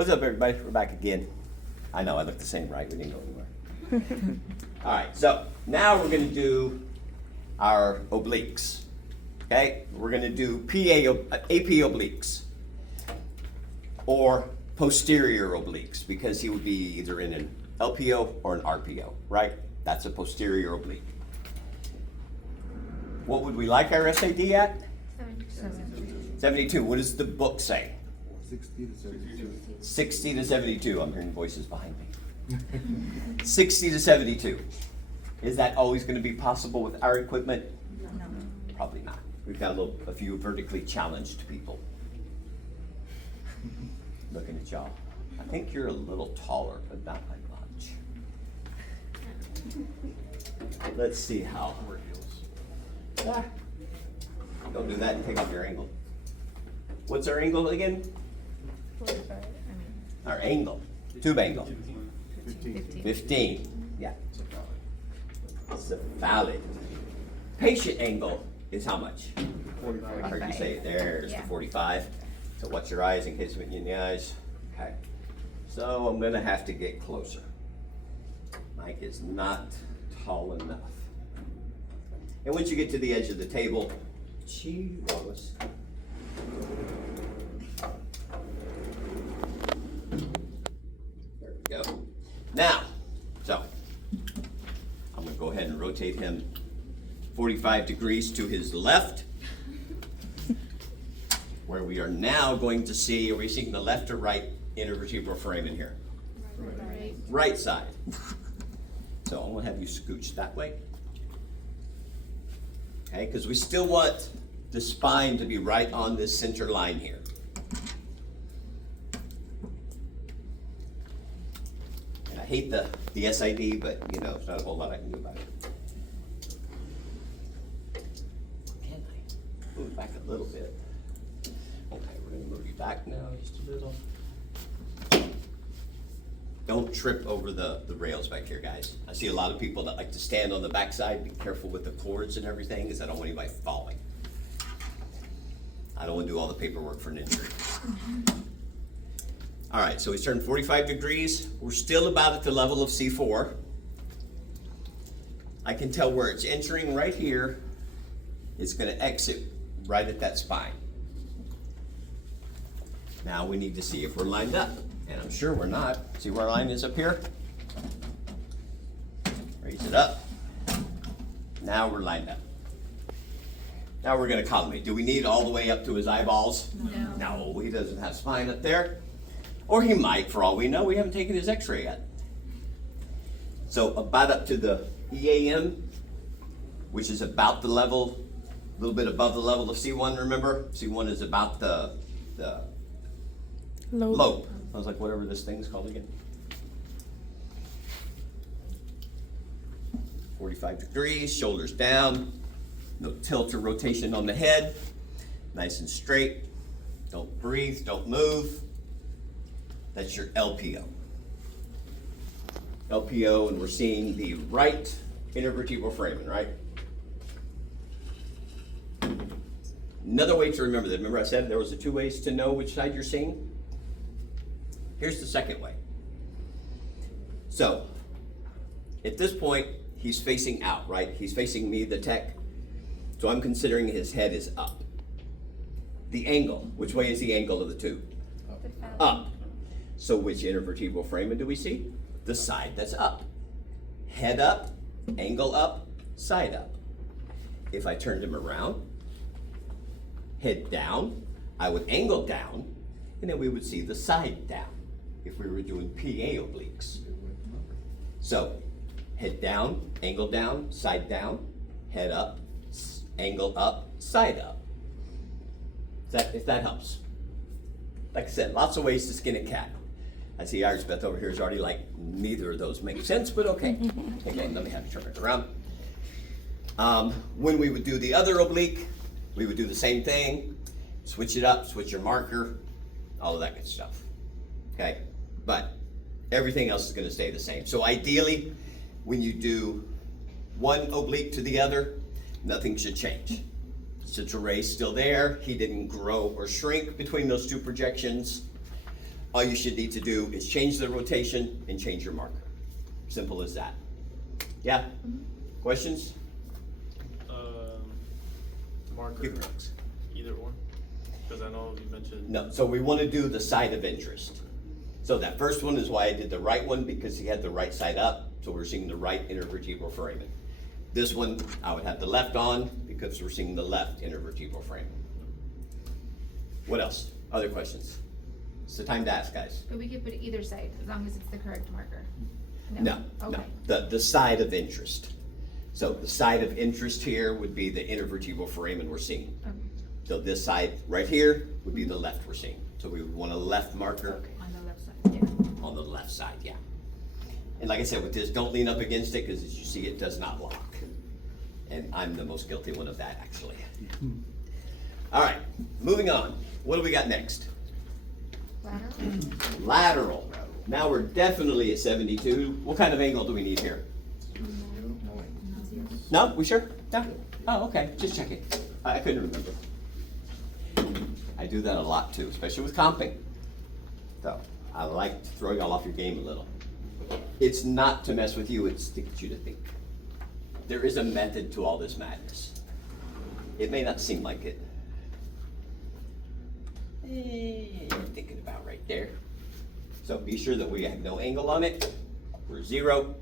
What's up, everybody? We're back again. I know, I look the same, right? We didn't go anywhere. All right, so now we're going to do our obliques. Okay? We're going to do AP obliques or posterior obliques because he would be either in an LPO or an RPO, right? That's a posterior oblique. What would we like our SAD at? 72. What does the book say? 60 to 72. 60 to 72. I'm hearing voices behind me. 60 to 72. Is that always going to be possible with our equipment? No. Probably not. We've got a few vertically challenged people. Looking at y'all. I think you're a little taller, but not by much. Let's see how. Ah. Don't do that and take off your angle. What's our angle again? 45. Our angle. Tube angle. 15. 15. Yeah. It's a valid. Patient angle is how much? 45. I heard you say it. There's the 45. So watch your eyes in case we hit you in the eyes. Okay. So I'm going to have to get closer. Mike is not tall enough. And once you get to the edge of the table, chihuahuas. There we go. Now, so I'm going to go ahead and rotate him 45 degrees to his left, where we are now going to see, are we seeing the left or right intervertebral foramen in here? Right side. So I'm going to have you scooch that way. Okay, because we still want the spine to be right on this center line here. And I hate the SID, but you know, there's not a whole lot I can do about it. Can I move back a little bit? Okay, we're going to move you back now just a little. Don't trip over the rails back here, guys. I see a lot of people that like to stand on the backside. Be careful with the cords and everything, because I don't want anybody falling. I don't want to do all the paperwork for an injury. All right, so he's turned 45 degrees. We're still about at the level of C4. I can tell where it's entering right here. It's going to exit right at that spine. Now we need to see if we're lined up. And I'm sure we're not. See where our line is up here? Raise it up. Now we're lined up. Now we're going to collimate. Do we need all the way up to his eyeballs? No, he doesn't have spine up there. Or he might, for all we know. We haven't taken his x-ray yet. So about up to the EAM, which is about the level, a little bit above the level of C1, remember? C1 is about the lobe. I was like, whatever this thing's called again. 45 degrees, shoulders down, no tilt or rotation on the head, nice and straight. Don't breathe, don't move. That's your LPO. LPO, and we're seeing the right intervertebral foramen, right? Another way to remember that, remember I said there was 2 ways to know which side you're seeing? Here's the second way. So, at this point, he's facing out, right? He's facing me, the tech. So I'm considering his head is up. The angle, which way is the angle of the tube? Up. So which intervertebral foramen do we see? The side that's up. Head up, angle up, side up. If I turned him around, head down, I would angle down, and then we would see the side down if we were doing PA obliques. So, head down, angle down, side down, head up, angle up, side up. If that helps. Like I said, lots of ways to skin a cat. I see Irish Beth over here is already like, neither of those make sense, but okay. Again, let me have you turn it around. When we would do the other oblique, we would do the same thing. Switch it up, switch your marker, all of that good stuff. Okay, but everything else is going to stay the same. So ideally, when you do one oblique to the other, nothing should change. Center ray is still there. He didn't grow or shrink between those two projections. all you should need to do is change the rotation and change your marker. Simple as that. Yeah? Questions? Marker, Give- either one? Because I know you mentioned. No, so we want to do the side of interest. So that first one is why I did the right one, because he had the right side up, so we're seeing the right intervertebral foramen. This one, I would have the left on, because we're seeing the left intervertebral foramen. What else? Other questions? It's the time to ask, guys. But we could put either side, as long as it's the correct marker. No, Okay. the side of interest. So the side of interest here would be the intervertebral foramen we're seeing. Okay. So this side right here would be the left we're seeing. So we would want a left marker Okay, on the left side, yeah. on the left side, yeah. And like I said, with this, don't lean up against it, because as you see, it does not lock. And I'm the most guilty one of that, actually. All right, moving on. What do we got next? Lateral? Lateral. Now we're definitely at 72. What kind of angle do we need here? No, we sure? No? Oh, okay, just checking. I couldn't remember. I do that a lot too, especially with comping. So I like to throw y'all off your game a little. It's not to mess with you, it's to get you to think. There is a method to all this madness. It may not seem like it. You're thinking about right there. So be sure that we have no angle on it. We're 0.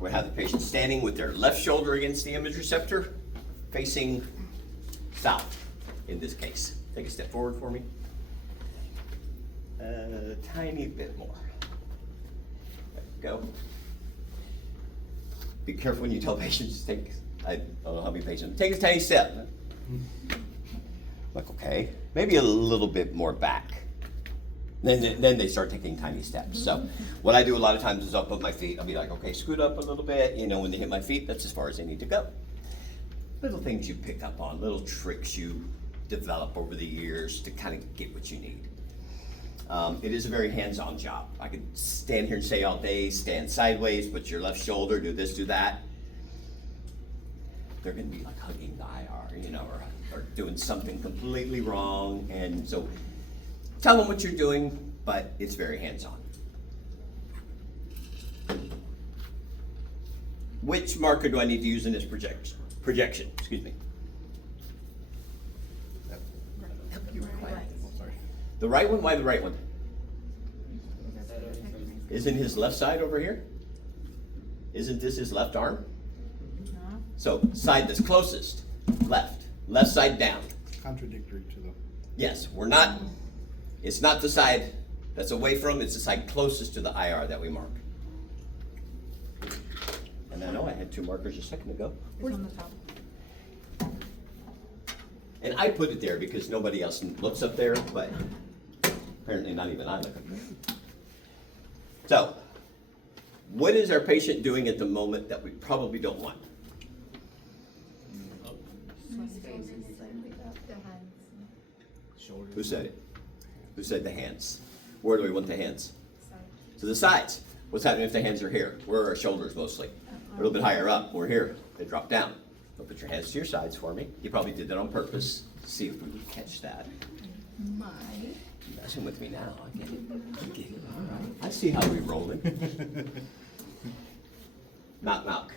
We have the patient standing with their left shoulder against the image receptor, facing south in this case. Take a step forward for me. A tiny bit more. There we go. Be careful when you tell patients to take, I don't know how many patients, take a tiny step. Like, okay, maybe a little bit more back. Then they start taking tiny steps. So what I do a lot of times is I'll put my feet, I'll be like, okay, scoot up a little bit. You know, when they hit my feet, that's as far as they need to go. Little things you pick up on, little tricks you develop over the years to kind of get what you need. It is a very hands-on job. I could stand here and say all day, stand sideways, put your left shoulder, do this, do that. They're gonna be like hugging the IR, you know, or doing something completely wrong. And so tell them what you're doing, but it's very hands-on. Which marker do I need to use in this projection, excuse me. Right. The right one, why the right one? Isn't his left side over here? Isn't this his left arm? No. So side that's closest, left side down. Contradictory to the. Yes, it's not the side that's away from, it's the side closest to the IR that we mark. And I know I had 2 markers a second ago. It's on the top. And I put it there because nobody else looks up there, but apparently not even I look up there. So, what is our patient doing at the moment that we probably don't want? Who said it? Who said the hands? Where do we want the hands? To the sides. What's happening if the hands are here? Where are our shoulders mostly? A little bit higher up. We're here. They drop down. So put your hands to your sides for me. You probably did that on purpose. See if we can catch that. My. You're messing with me now. I get it. I get it. All right. I see how we rolling. Not Malk.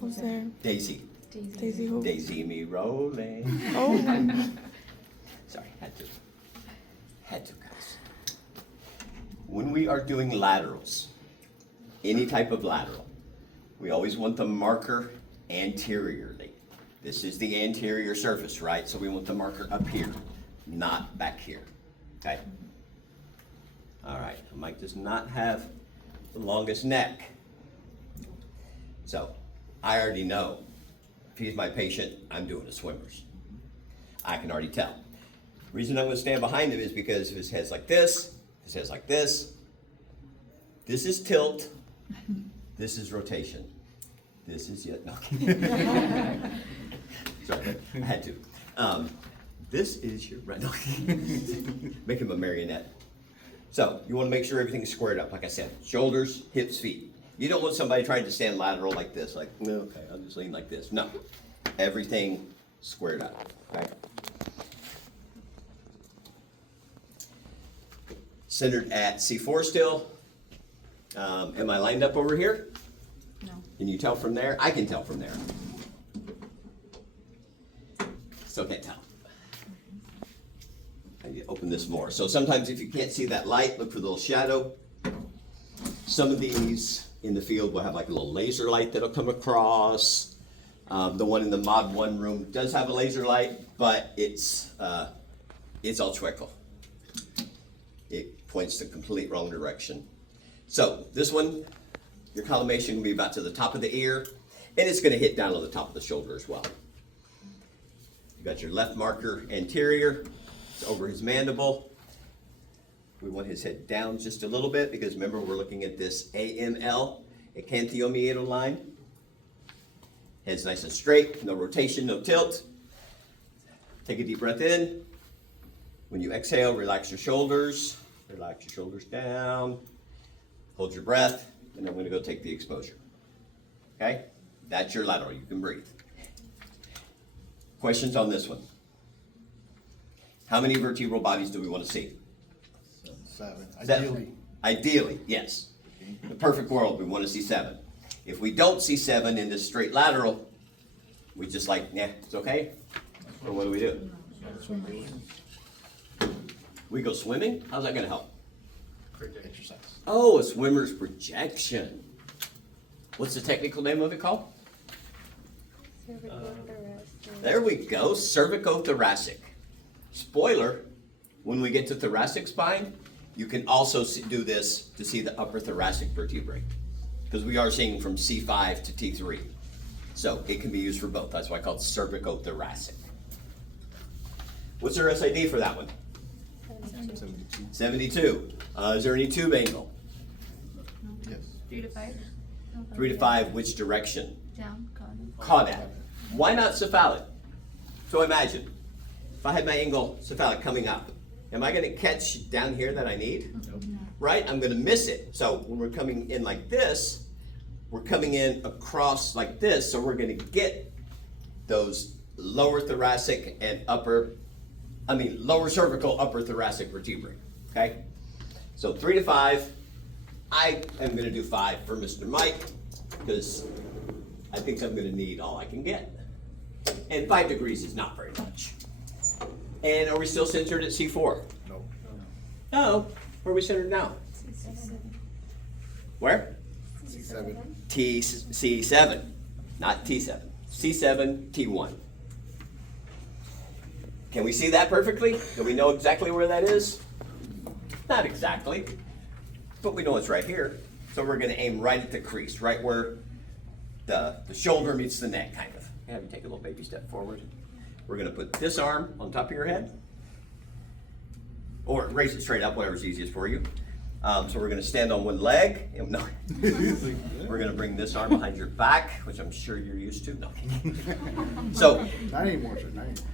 Who's there? Daisy. Daisy who? Daisy me rolling. Oh. Sorry, had to. Had to, guys. When we are doing laterals, any type of lateral, we always want the marker anteriorly. This is the anterior surface, right? So we want the marker up here, not back here, okay? All right, Mike does not have the longest neck. So I already know if he's my patient, I'm doing a swimmer's. I can already tell. Reason I'm gonna stand behind him is because if his head's like this, his head's like this is tilt, this is rotation. This is yet, no. Sorry, I had to. This is your, right, no. Make him a marionette. So, you wanna make sure everything's squared up, like I said. Shoulders, hips, feet. You don't want somebody trying to stand lateral like this, like, no, okay, I'll just lean like this. No, everything squared up, right? Centered at C4 still. Am I lined up over here? No. Can you tell from there? I can tell from there. Still can't tell. I need to open this more. So sometimes if you can't see that light, look for the little shadow. Some of these in the field will have like a little laser light that'll come across. The one in the Mod 1 room does have a laser light, but it's all Cervical. It points the complete wrong direction. So this one, your collimation will be about to the top of the ear, and it's going to hit down on the top of the shoulder as well. You got your left marker anterior, it's over his mandible. We want his head down just a little bit because remember we're looking at this AML, acanthomeatal line. Head's nice and straight, no rotation, no tilt. Take a deep breath in. When you exhale, relax your shoulders. Relax your shoulders down. Hold your breath, and I'm going to go take the exposure. Okay? That's your lateral. You can breathe. Questions on this one? How many vertebral bodies do we want to see? 7. Seven. Ideally, yes. In the perfect world, we want to see 7. If we don't see 7 in this straight lateral, we just like, nah, it's okay. Or what do we do? We go swimming? How's that going to help? Exercise. Oh, a swimmer's projection. What's the technical name of it called? There we go, cervicothoracic. Spoiler, when we get to thoracic spine, you can also do this to see the upper thoracic vertebrae. Because we are seeing from C5 to T3. So it can be used for both. That's why I call it cervicothoracic. What's our SID for that one? 72. 72. Is there any tube angle? Yes. 3 to 5. 3 to 5, which direction? Down. Caudad. Why not cephalic? So imagine, if I had my angle cephalic coming up, am I going to catch down here that I need? Nope. Right? I'm going to miss it. So when we're coming in like this, we're coming in across like this, so we're going to get those lower thoracic and lower cervical, upper thoracic vertebrae. Okay? So 3 to 5. I am going to do 5 for Mr. Mike because I think I'm going to need all I can get. And 5 degrees is not very much. And are we still centered at C4? No. No. Where are we centered now? Where? C7. C7, not T7. C7, T1. Can we see that perfectly? Do we know exactly where that is? Not exactly, but we know it's right here. So we're going to aim right at the crease, right where the shoulder meets the neck, kind of. Have you take a little baby step forward. We're going to put this arm on top of your head, or raise it straight up, whatever's easiest for you. So we're going to stand on one leg. No. We're going to bring this arm behind your back, which I'm sure you're used to. No. So Not anymore, sir. Not anymore.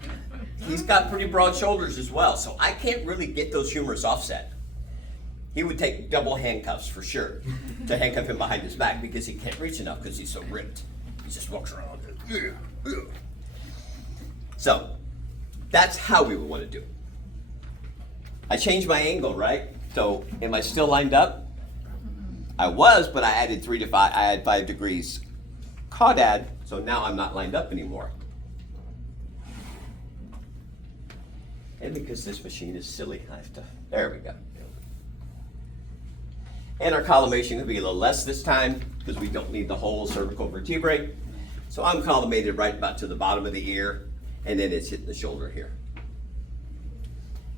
he's got pretty broad shoulders as well, so I can't really get those humerus offset. He would take double handcuffs for sure to handcuff him behind his back because he can't reach enough because he's so ripped. He just walks around. So that's how we would want to do it. I changed my angle, right? So am I still lined up? I was, but I added 3 to 5. I had 5 degrees caudad, so now I'm not lined up anymore. And because this machine is silly, I have to. There we go. And our collimation will be a little less this time because we don't need the whole cervical vertebrae. So I'm collimated right about to the bottom of the ear, and then it's hitting the shoulder here.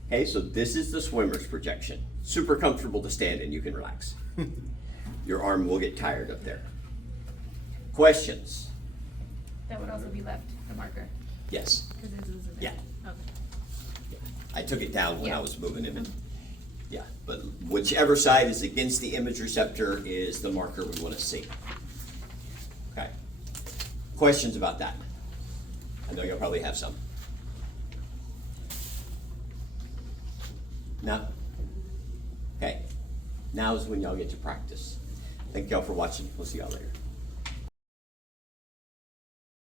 Okay, so this is the swimmer's projection. Super comfortable to stand in, you can relax. Your arm will get tired up there. Questions? That would also be left, the marker. Yes. Because this is Yeah. Okay. I took it down when I Yeah. was moving him in. Yeah, but whichever side is against the image receptor is the marker we want to see. Okay. Questions about that? I know you'll probably have some. No? Okay. Now is when y'all get to practice. Thank y'all for watching. We'll see y'all later.